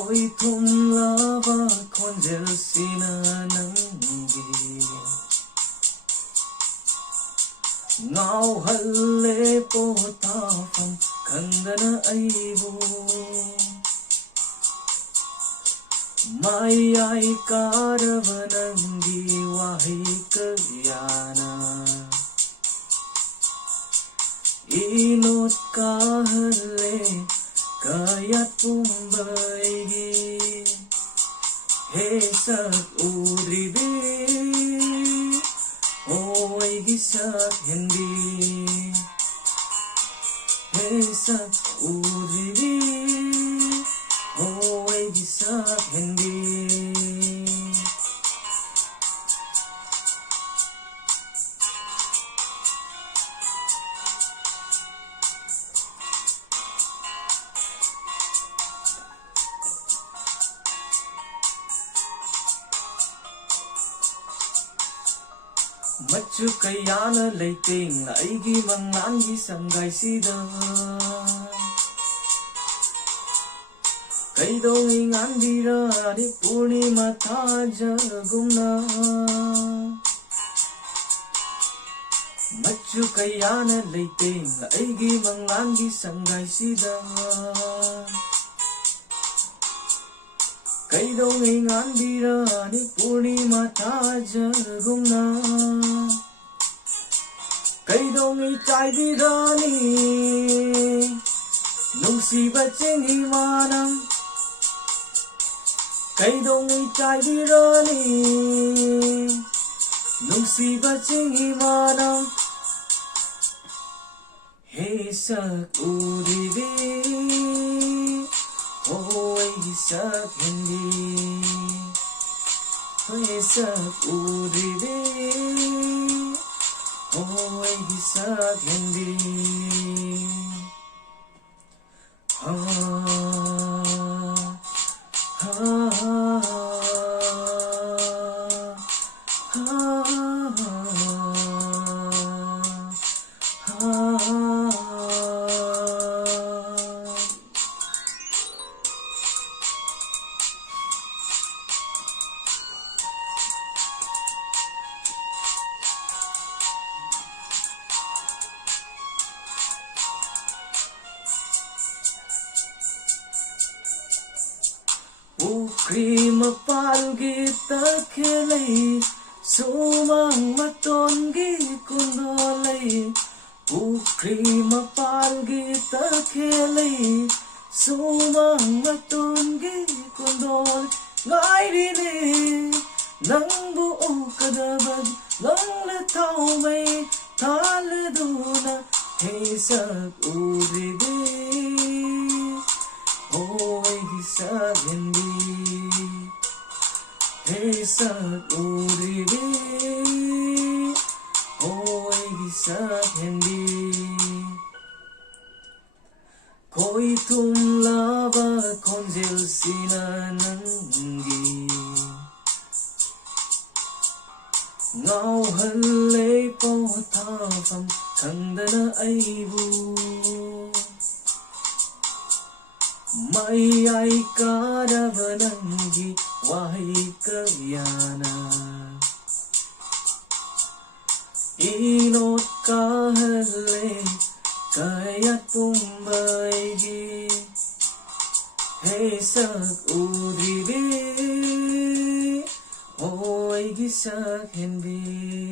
Khoi thumlaba khonjelsina nanggi ngauhalle pothafam khangdana aibu mayai karava nanggi wahi kalyana inot kahalle kayat pumbaigi hesak udribi oigi sak hendi hesak udribi oigi sak hendi Machu kayana leiting na aigi manglangi sanggai sida kaidong ingan bira di purnima thaja gumna Machu kayana leiting na aigi manglangi sanggai sida kaidong ingan bira di purnima thaja gumna kaidong ichai birani nungsiba chingi manam kaidong ichai birani nungsiba chingi manam hesak udribi oi sak hendi hesak udribi oi sak hendi ha ha Ukri mapalgi takhelai sumang matongi kundolai Ukri mapalgi takhelai sumang matongi kundolai ngairine nangbu ukadabag langla thaumai thaladuna hesak udribi oi sak hendi hesak udribi oi sak hendi khoi thumlaba khonjelsina nanggi ngauhalle pothafam khangdana aibu mayai karava nanggi wahi kalyana inot kahalle kayat pumbaigi hesak udribi oigi sak hendi